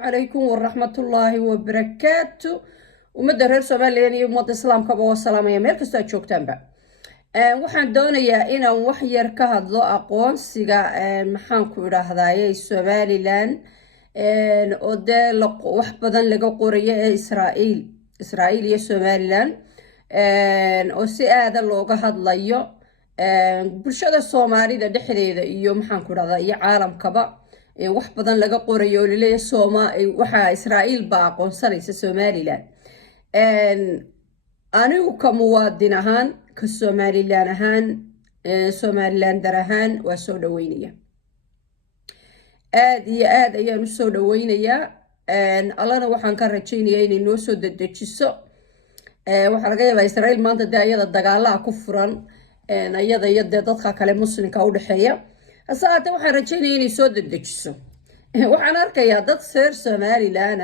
عليكم ورحمة الله وبركاته ومدى reer Soomaaliya iyo ummadda islaamka oo salaamaya meel kasta aad joogtaanba waxaan doonayaa inaan wax yar ka hadlo aqoonsiga maxaan ku idhaahdaaye Somaliland oo wax badan laga qorayo ee Israa'iil iyo Somaliland oo si aad looga hadlayo bulshada Soomaalida dhexdeeda iyo maxaan ku idhahdaa iyo caalamkaba wax badan laga qorayo oo leeyahay waxa Israa'iil baa aqoonsanaysa Somaliland anigu ka muwaadin ahaan ka Somaliland ahaan Somalilander ahaan waa soo dhaweynaya aad iyo aad ayaan u soo dhaweynayaa allana waxaan ka rajaynayaa inay noo soo dedejiso waxa laga yaabaa Israa'iil maanta ayada dagaalaha ku furan ayada iyo dadka kale muslimka u dhaxeeya asaate waxaan rajaynayaa inay soo dedejiso waxaan arkayaa dad reer Somaliland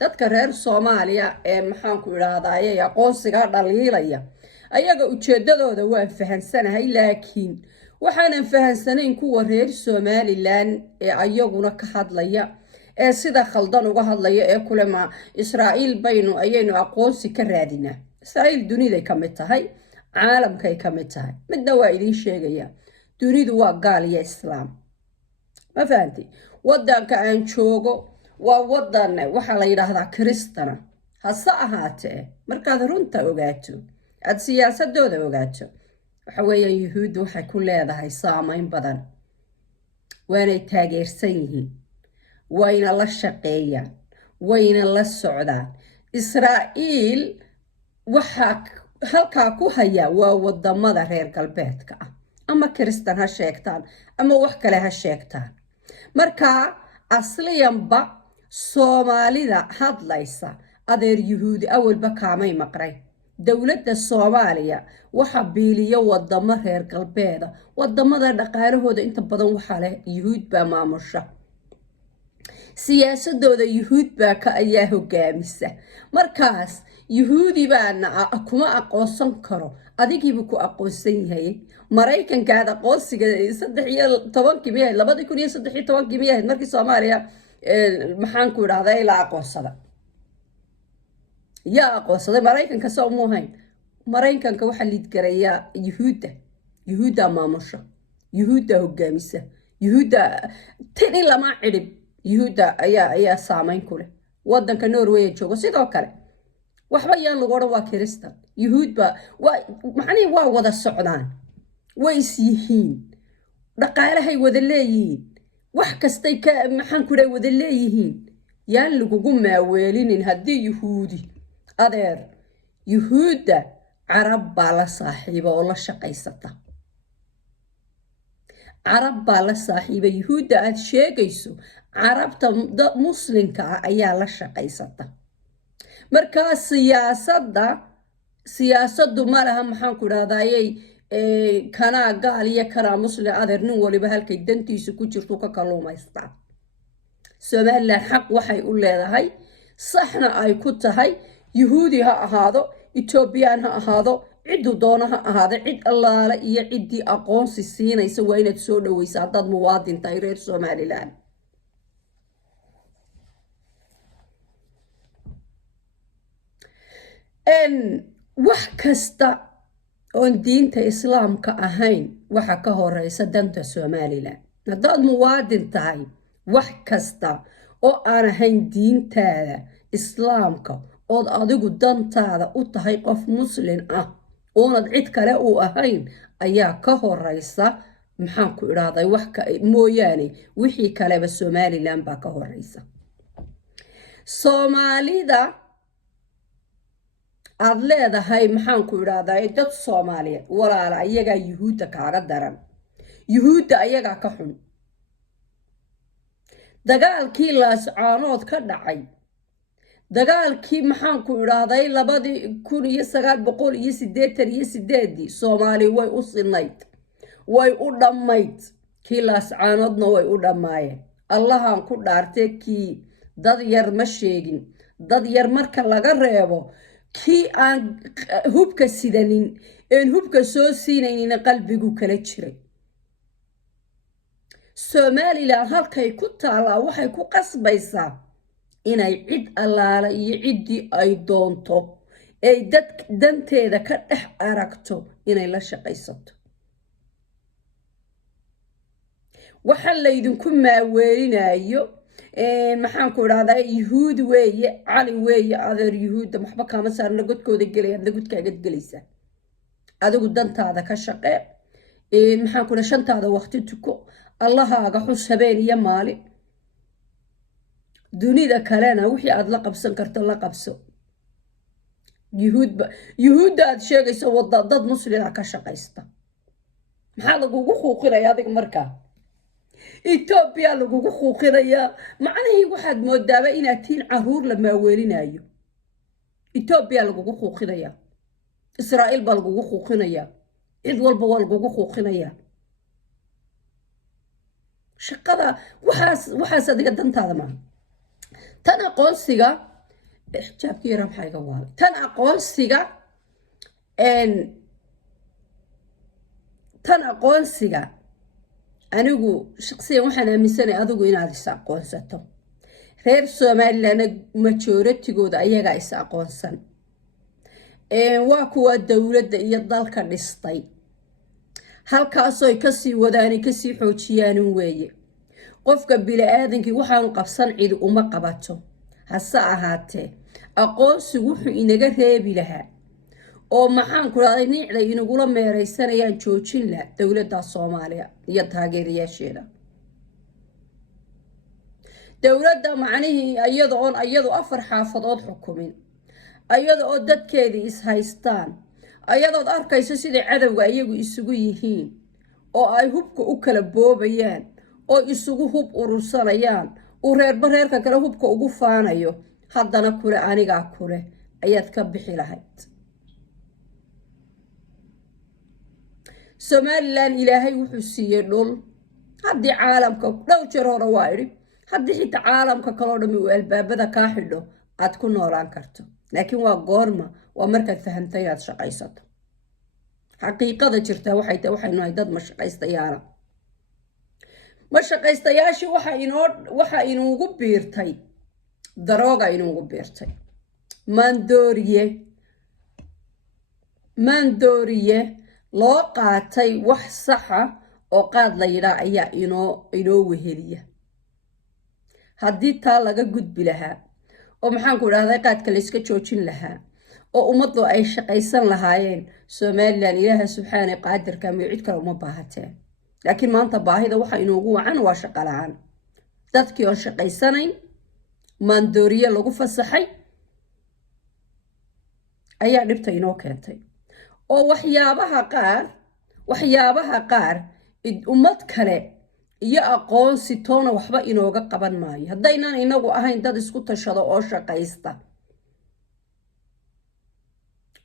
dadka reer Soomaaliya maxaan ku idhaahdaaye aqoonsiga dhaliilaya ayaga ujeedadooda waan fahansanahay laakiin waxaanan fahansanayn kuwa reer Somaliland ayaguna ka hadlaya sida khaldan uga hadlaya kulama Israa'iil ayaynu aqoonsi ka raadinaa Israa'iil dunida ka mid tahay caalamka ka mid tahay midna waa idin sheegaya dunidu waa gaal iyo islaam ma fahanti wadanka aan joogo waa wadan waxa la yiraahdaa Kristana hase ahaatee markaad runta ogaato aad siyaasadooda ogaato waxa weeyaan yuhuuddu waxay ku leedahay saameyn badan waanay taageersan yihiin wayna la shaqeeyaan wayna la socdaan Israa'iil waxa halkaa ku haya waa wadamada reer galbeedka ama Kristan ha sheegtaan ama wax kale ha sheegtaan marka asliyanba Soomaalida hadlaysa adeer yuhuudi awalba kaamay maqray dawladda Soomaaliya waxa biiliyo wadamo reer galbeeda wadamada dhaqaalahooda inta badan waxa leh yuhuud baa maamusha siyaasadooda yuhuud baa ka ayaa hogaamisa markaas yuhuudi baana kuma aqoonsan karo adigiiba ku aqoonsan yahay Mareykanka aqoonsiga 13 miyahay 2013 miyahay markii Soomaaliya maxaan ku idhahdaa ila aqoonsada yaa aqoonsaday Mareykanka soo muuhayn Mareykanka waxa liid garaya yuhuuda maamusha yuhuuda hogaamisa yuhuuda tani lama cirib yuhuuda ayaa saameyn ku leh wadanka Norway joogo sidoo kale waxba yaan lagu oran waa Kristan yuhuudba waa wada socdaan way isyihiin dhaqaalahay wada leeyihiin wax kastay ka maxaan ku dhahay wada leeyihiin yaan lagugu maaweelinin haddii yuhuudi adeer yuhuudda carab baa la saaxiiba oo la shaqaysata carab baa la saaxiiba yuhuudda aad sheegayso carabta muslimka ayaa la shaqaysata markaa siyaasaddu ma laha maxaan ku idhahdaayey kana gaal iyo kana muslim adeer nin waliba halkay dantiisu ku jirto ka kaluumaystaa Somaliland xaq waxay u leedahay saxna ay ku tahay yuhuudi ha ahaado Ethiopian ha ahaado cidu doona ha ahaado cid allaala iyo cidii aqoonsi siinaysa waa inaad soo dhaweysaa dad muwaadin tahay reer Somaliland wax kasta oo diinta islaamka ahayn waxa ka horeysa danta Somaliland hadaad muwaadin tahay wax kasta oo aan ahayn diintaada islaamka oo adigu dantaada u tahay qof muslim oonad cid kale u ahayn ayaa ka horeysa maxaan ku idhahday wax mooyaane wixii kaleba Somaliland baa ka horeysa Soomaalida aad leedahay maxaan ku idhahdaa dad Soomaaliyeed walaal ayaga yuhuudda kaaga daran yuhuudda ayaga ka xun dagaalkii laascaanood ka dhacay dagaalkii maxaan ku idhahday 1988 Soomaali way u sinayd way u dhamayd kii laascaanoodna way u dhamaayeen allahan ku dhaartay kii dad yar ma sheegin dad yar marka laga reebo kii aan hubka sidanin hubka soo siinaynin qalbigu kala jiray Somaliland halkay ku taala waxay ku qasbaysaa inay cid allaala iyo ciddii ay doonto ay dad danteeda ka dhex aragto inay la shaqaysato. waxaan laydinku maaweelinayo maxaan ku idhahdaa yuhuud weeye, cali weeye, adeer yuhuudda waxba kaama saarna, godkooda gelaya, adna godkaagad gelaysaa. adigu dantaada ka shaqee, maxaan ku idhaha shantaada waqti tuko, allahaaga xus habeen iyo maalin. dunida kalena wixii aad la qabsan karto la qabso. yuhuudda aad sheegayso wada dad muslima ka shaqaysta. maxaa lagugu xuuqinaya adiga markaa? Ethiopia lagugu xuuqinaya, macnahii waxaad moodaaba inaad tihiin caruur la maaweelinayo. Ethiopia lagugu xuuqinaya, Israa'iil baa lagugu xuuqinaya, cid walba waa lagugu xuuqinaya. shaqada waxaas adiga dantaada maaha. tan aqoonsiga xijaabkii yaraa maxaa iga waalay. tan aqoonsiga anigu shaqsiyan waxaan aaminsanay adigu inaad is aqoonsato. reer Somaliland majoritigooda ayagaa is aqoonsan. waa kuwa dowladda iyo dalka dhistay, halkaasoo kasii wadaanay kasii xoojiyaan weeye. qofka bini-aadankii waxaan qabsan cidi uma qabato. hase ahaatee aqoonsigu wuxuu inaga reebi lahaa oo maxaan ku dhahday nicda inagula meeraysanayaan joojin laha dowladda Soomaaliya iyo taageerayaasheeda. dowladda macnihii iyadoo 4 xaafadood xukumin, iyadoo dadkeedii is haystaan, iyadoo arkayso sida cadawga iyagu isugu yihiin oo ay hubka u kala boobayaan oo isugu hub urursanayaan, uu reerba reerka kale hubka ugu faanayo, haddana kule anigaa kule ayaad ka bixi lahayd. Somaliland ilaahay wuxuu siiyey dhul. haddii caalamka dhowr jeer hore waa idhi, haddii xitaa caalamka kaloo dhammi uu albaabada kaa xidho aad ku noolaan karto. laakiin waa goorma? waa markaad fahamtay inaad shaqaysato. xaqiiqada jirtaa waxay tahay waxaynu nahay dad mashaqaystayaala. mashaqaystayaashii waxa inuugu biirtay darooga, inuugu biirtay maandooriye loo qaatay wax saxa oo qaad la yidhaa ayaa inoo weheliya. haddii taa laga gudbi lahaa oo maxaan ku idhahday qaadka la iska joojin lahaa oo ummaddu ay shaqaysan lahaayeen, Somaliland ilaaha subxaana qaadirka ma cid kale uma baahateen. laakiin maanta baahida waxa inoogu wacan waa shaqo la'aan. dadkii oo shaqaysanayn, maandooriye lagu fasaxay ayaa dhibta inoo keentay. oo waxyaabaha qaar ummad kale iyo aqoonsi toona waxba inooga qaban maayo haddaynan inagu ahayn dad isku tashado oo shaqaysta.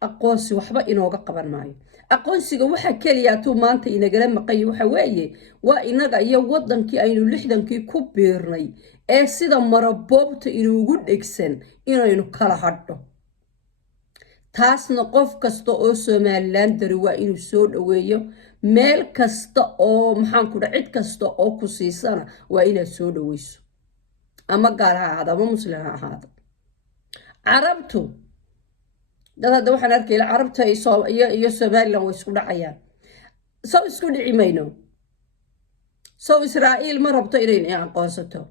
aqoonsi waxba inooga qaban maayo. aqoonsiga waxa keliya tuu maanta inagala maqayo waxa weeye waa inaga iyo wadankii aynu 60kii ku biirnay ee sida maraboobta inuugu dhegsan inaynu kala hadho. taasna qof kasta oo Somaliland dari waa inuu soo dhaweeyo. meel kasta oo maxaan ku dhahay cid kasta oo ku siisana waa inaad soo dhaweyso, ama gaar ha ahaado ama muslim ha ahaado. carabtu dad hadda waxaan arkay carabta iyo Somaliland way isku dhacayaan. soo isku dhici mayno. soo Israa'iil ma rabto inay aqoonsato.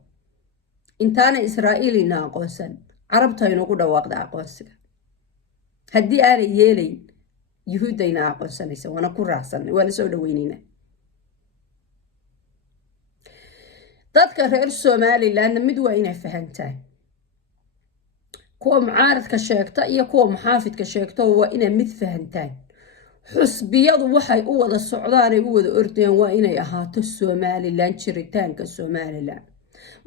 intaana Israa'iil ina aqoonsan, carabta inagu dhawaaqda aqoonsiga. haddii aanay yeelayn, yuhuuddayna aqoonsanaysa, waana ku raacsanay, waana soo dhaweynayna. dadka reer Somaliland mid waa inay fahantaan. kuwa mucaaradka sheegta iyo kuwa muxaafidka sheegta waa inay mid fahantaan. xusbiyadu waxay u wada socdaan, ay u wada ordayaan waa inay ahaato Somaliland, jiritaanka Somaliland.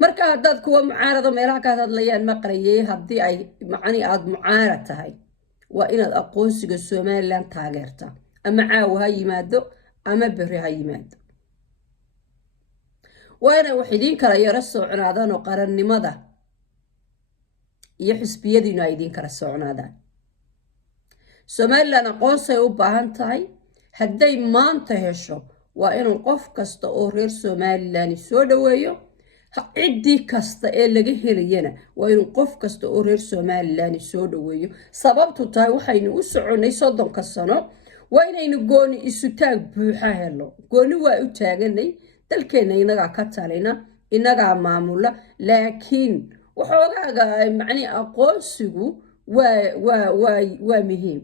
marka haddaad kuwa mucaarada meelaha ka hadlayaan maqlayay, haddii ay macni aad mucaarad tahay, waa inaad aqoonsiga Somaliland taageerta, ama caawa ha yimaado ama berri ha yimaado. waa inay wax idin kala yara socnaadaan oo qarannimada iyo xisbiyadiinu ay idin kala socnaadaan. Somaliland aqoonsay u baahan tahay. hadday maanta hesho waa inuu qof kasta oo reer Somaliland soo dhaweeyo. ciddii kasta ee laga helayana waa inuu qof kasta oo reer somalilan soo dhaweeyo. sababtu tahay waxaynu u soconay 30 sano waa inaynu gooni isu taag buuxa helo. gooni waa u taaganay, dalkeena inagaa ka talina, inagaa maamula, laakiin waxoogaaga macni aqoonsigu waa muhiim.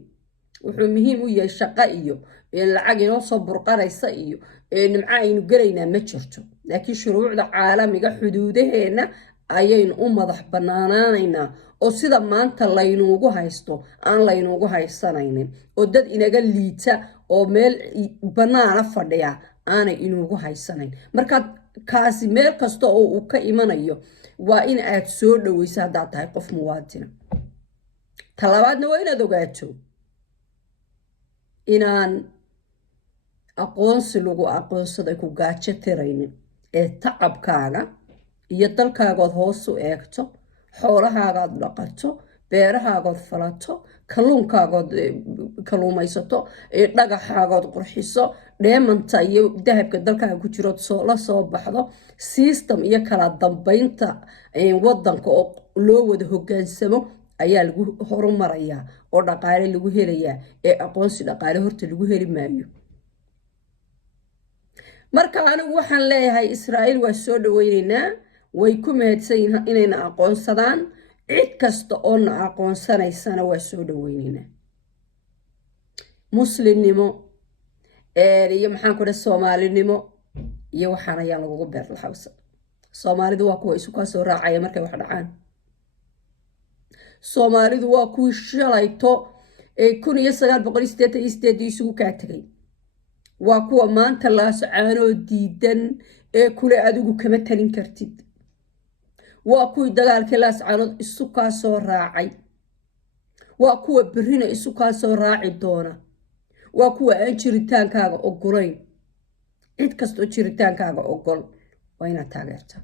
wuxuu muhiim u yahay shaqo iyo lacag inoo soo burqanaysa iyo nimco aynu gelaynaa ma jirto. laakiin shuruucda caalamiga xuduudaheena ayaynu u madax banaanaanaynaa oo sida maanta laynuugu haysto aan laynuugu haysanaynin, oo dad inaga liita oo meel banaana fadhiya aanay inuugu haysanayn. marka kaasi meel kasta oo uu ka imanayo waa in aad soo dhaweyso haddaad tahay qof muwaadina. talabaadna waa inaad ogaato inaan aqoonsi lagu aqoonsaday ku gaajo tiraynin, ee tacabkaaga iyo dalkaagood hoos u eegto, xoolahaagaad dhaqato, beerahaagood falato, kalluunkaagood kalluumaysato, dhagaxaagood qurxiso, dheemanta iyo dahabka dalkaaga ku jirood la soo baxdo, system iyo kala dambeynta wadanka oo loo wada hogaansamo ayaa lagu horumarayaa oo dhaqaale lagu helayaa, ee aqoonsi dhaqaale horta lagu heli maayo. marka anigu waxaan leeyahay Israa'iil waa soo dhaweynaynaa, way ku mahadsan yihiin inayna aqoonsadaan. cid kasta oo na aqoonsanaysana waa soo dhaweynaynaa. muslimnimo iyo maxaan ku dhahay soomaalinimo iyo waxaan ayaa lagugu beer laxawsa. soomaalidu waa kuwa isu kaa soo raacaya markay wax dhacaan. soomaalidu waa kuwii shalayto 1988 isugu kaa tegay. waa kuwa maanta laascaanoo diidan ee kule adigu kama talin kartid. waa kuwii dagaalkii laascaanood isu kaa soo raacay. waa kuwa berrina isu kaa soo raaci doona. waa kuwa aan jiritaankaaga ogolayn. cid kastoo jiritaankaaga ogol waa inaad taageertaa.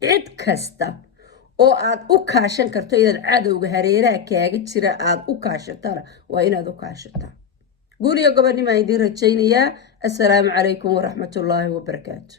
cid kasta oo aad u kaashan karto inaad cadowga hareeraha kaaga jira aad u kaashatana waa inaad u kaashataa. guul iyo gobonnimo aan idiin rajaynayaa. assalaamu calaykum waraxmatullaahi wabarakaatu.